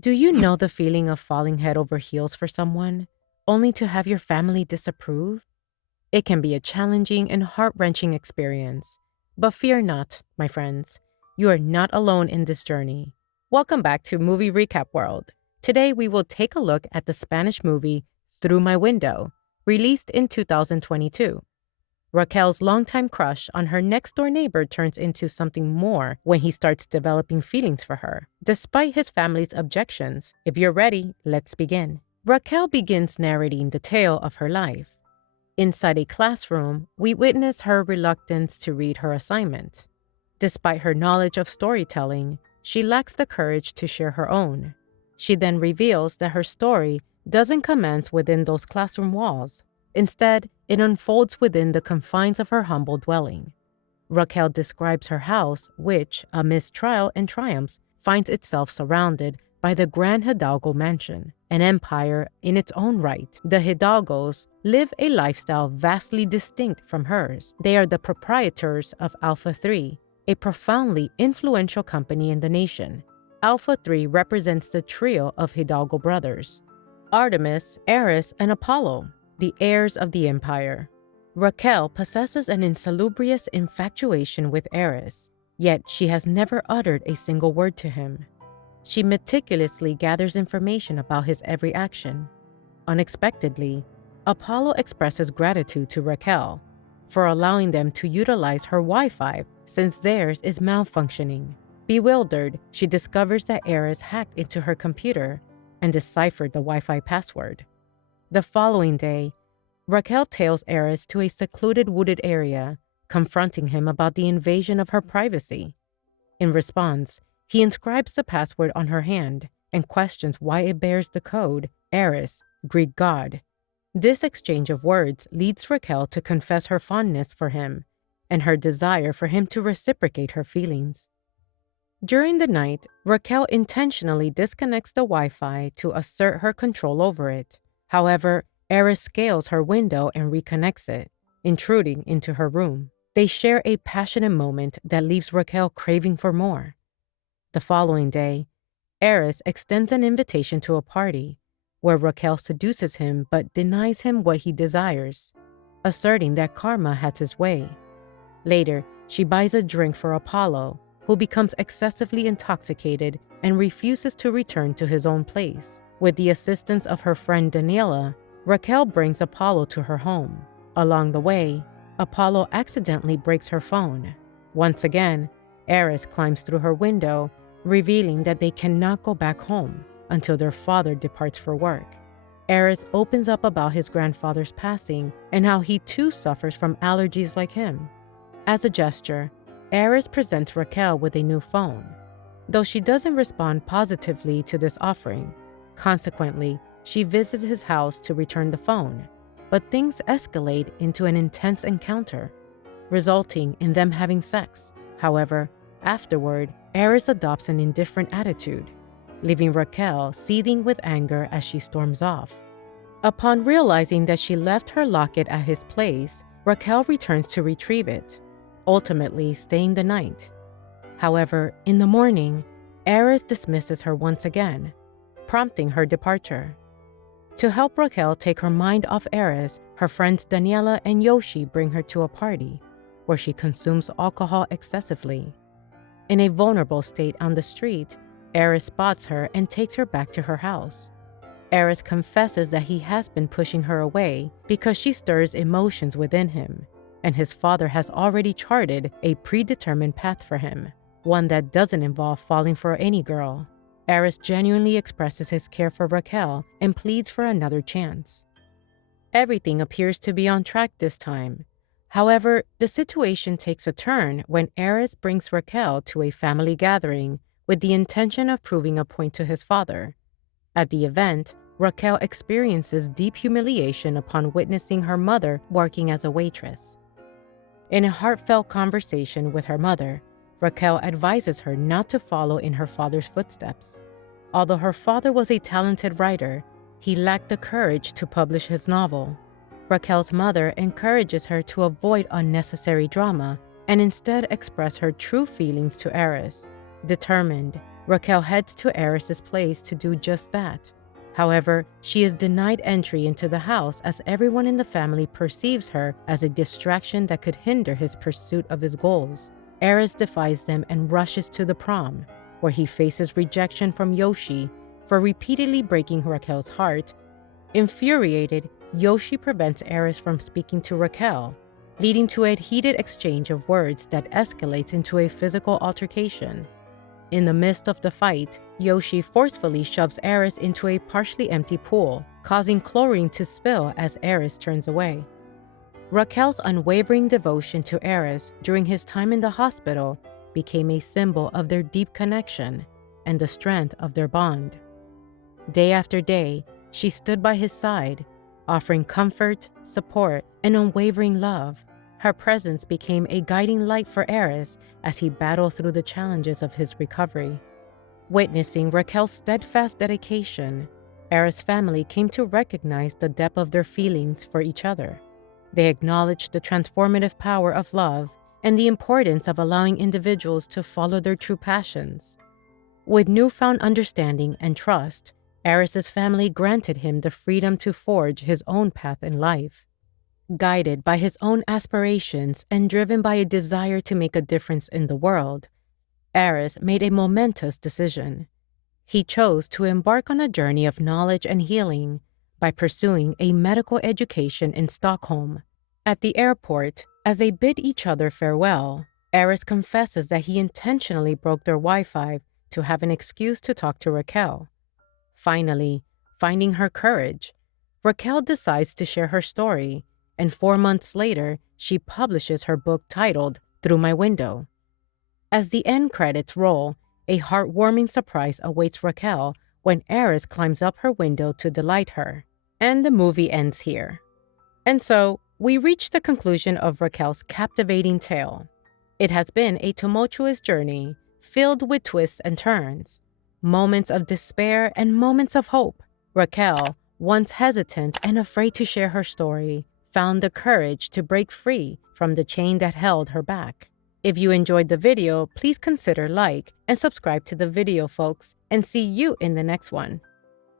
Do you know the feeling of falling head over heels for someone, only to have your family disapprove? It can be a challenging and heart-wrenching experience. But fear not, my friends. You are not alone in this journey. Welcome back to Movie Recap World. Today we will take a look at the Spanish movie Through My Window, released in 2022. Raquel's longtime crush on her next-door neighbor turns into something more when he starts developing feelings for her, despite his family's objections. If you're ready, let's begin. Raquel begins narrating the tale of her life. Inside a classroom, we witness her reluctance to read her assignment. Despite her knowledge of storytelling, she lacks the courage to share her own. She then reveals that her story doesn't commence within those classroom walls. Instead, it unfolds within the confines of her humble dwelling. Raquel describes her house, which, amidst trial and triumphs, finds itself surrounded by the Grand Hidalgo mansion, an empire in its own right. The Hidalgos live a lifestyle vastly distinct from hers. They are the proprietors of Alpha 3, a profoundly influential company in the nation. Alpha 3 represents the trio of Hidalgo brothers: Artemis, Eris, and Apollo, the heirs of the empire. Raquel possesses an insalubrious infatuation with Eris, yet she has never uttered a single word to him. She meticulously gathers information about his every action. Unexpectedly, Apollo expresses gratitude to Raquel for allowing them to utilize her Wi-Fi since theirs is malfunctioning. Bewildered, she discovers that Eris hacked into her computer and deciphered the Wi-Fi password. The following day, Raquel tails Eris to a secluded wooded area, confronting him about the invasion of her privacy. In response, he inscribes the password on her hand and questions why it bears the code Eris, Greek god. This exchange of words leads Raquel to confess her fondness for him and her desire for him to reciprocate her feelings. During the night, Raquel intentionally disconnects the Wi-Fi to assert her control over it. However, Eris scales her window and reconnects it, intruding into her room. They share a passionate moment that leaves Raquel craving for more. The following day, Eris extends an invitation to a party, where Raquel seduces him but denies him what he desires, asserting that karma has its way. Later, she buys a drink for Apollo, who becomes excessively intoxicated and refuses to return to his own place. With the assistance of her friend Daniela, Raquel brings Apollo to her home. Along the way, Apollo accidentally breaks her phone. Once again, Eris climbs through her window, revealing that they cannot go back home until their father departs for work. Eris opens up about his grandfather's passing and how he too suffers from allergies like him. As a gesture, Eris presents Raquel with a new phone, though she doesn't respond positively to this offering. Consequently, she visits his house to return the phone, but things escalate into an intense encounter, resulting in them having sex. However, afterward, Eris adopts an indifferent attitude, leaving Raquel seething with anger as she storms off. Upon realizing that she left her locket at his place, Raquel returns to retrieve it, ultimately staying the night. However, in the morning, Eris dismisses her once again, prompting her departure. To help Raquel take her mind off Eris, her friends Daniela and Yoshi bring her to a party, where she consumes alcohol excessively. In a vulnerable state on the street, Eris spots her and takes her back to her house. Eris confesses that he has been pushing her away because she stirs emotions within him, and his father has already charted a predetermined path for him, one that doesn't involve falling for any girl. Eris genuinely expresses his care for Raquel and pleads for another chance. Everything appears to be on track this time. However, the situation takes a turn when Eris brings Raquel to a family gathering with the intention of proving a point to his father. At the event, Raquel experiences deep humiliation upon witnessing her mother working as a waitress. In a heartfelt conversation with her mother, Raquel advises her not to follow in her father's footsteps. Although her father was a talented writer, he lacked the courage to publish his novel. Raquel's mother encourages her to avoid unnecessary drama and instead express her true feelings to Eris. Determined, Raquel heads to Heirs' place to do just that. However, she is denied entry into the house as everyone in the family perceives her as a distraction that could hinder his pursuit of his goals. Heirs defies them and rushes to the prom, where he faces rejection from Yoshi for repeatedly breaking Raquel's heart. Infuriated, Yoshi prevents Heirs from speaking to Raquel, leading to a heated exchange of words that escalates into a physical altercation. In the midst of the fight, Yoshi forcefully shoves Heirs into a partially empty pool, causing chlorine to spill as Heirs turns away. Raquel's unwavering devotion to Heirs during his time in the hospital became a symbol of their deep connection and the strength of their bond. Day after day, she stood by his side, offering comfort, support, and unwavering love. Her presence became a guiding light for Heirs as he battled through the challenges of his recovery. Witnessing Raquel's steadfast dedication, Heirs' family came to recognize the depth of their feelings for each other. They acknowledged the transformative power of love and the importance of allowing individuals to follow their true passions. With newfound understanding and trust, Heirs' family granted him the freedom to forge his own path in life. Guided by his own aspirations and driven by a desire to make a difference in the world, Heirs made a momentous decision. He chose to embark on a journey of knowledge and healing by pursuing a medical education in Stockholm. At the airport, as they bid each other farewell, Heirs confesses that he intentionally broke their Wi-Fi to have an excuse to talk to Raquel. Finally, finding her courage, Raquel decides to share her story, and 4 months later, she publishes her book titled Through My Window. As the end credits roll, a heartwarming surprise awaits Raquel when Heirs climbs up her window to delight her. And the movie ends here. And so, we reach the conclusion of Raquel's captivating tale. It has been a tumultuous journey, filled with twists and turns, moments of despair and moments of hope. Raquel, once hesitant and afraid to share her story, found the courage to break free from the chain that held her back. If you enjoyed the video, please consider like and subscribe to the video, folks, and see you in the next one.